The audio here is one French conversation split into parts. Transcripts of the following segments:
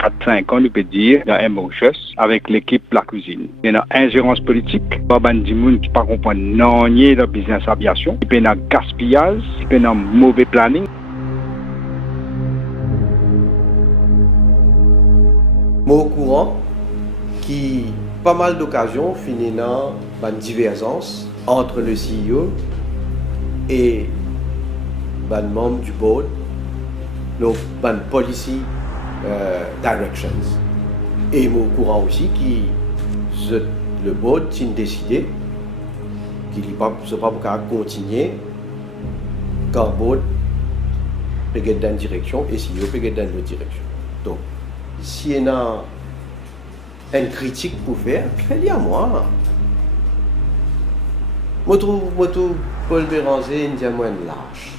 4-5 ans, nous peut dire, dans Mauritius, avec l'équipe La Cuisine. Il y a une ingérence politique, Baban Dimoun qui ne comprend non ni le business aviation, il y a un gaspillage, il y a un mauvais planning. Moi au courant qui pas mal d'occasions finissent dans une divergence entre le CEO et le membre du board, donc une policy directions. Et moi au courant aussi qui le board a décidé qu'il ne peut pas continuer quand le board peut aller dans une direction et CEO peut aller dans l'autre direction. Donc, si il y a une critique pour faire, faites-le à moi. Moi, je trouve Paul Béranger une diamant lâche.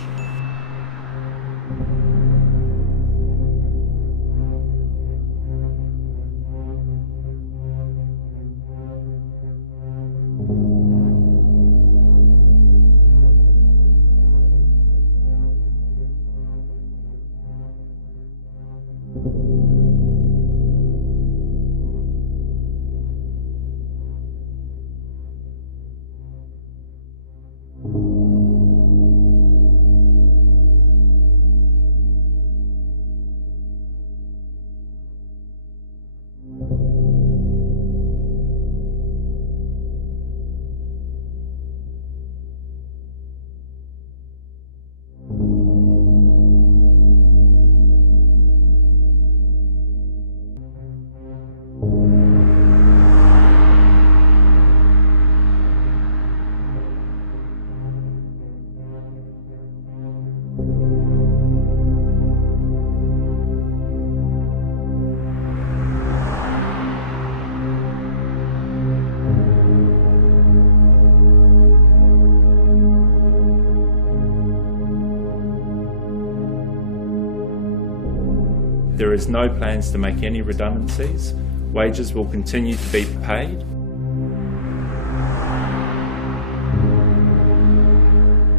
There is no plans to make any redundancies. Wages will continue to be paid.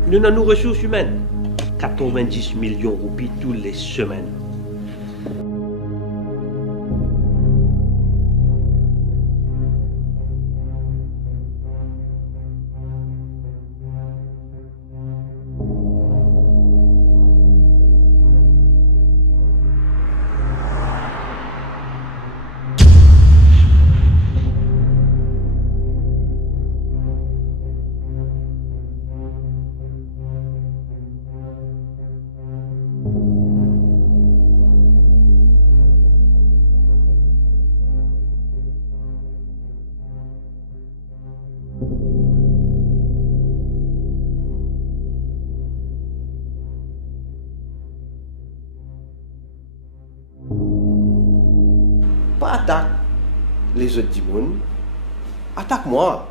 Nous avons nos ressources humaines. 90 millions de roupies toutes les semaines. Pas attaque les autres du monde, attaque moi.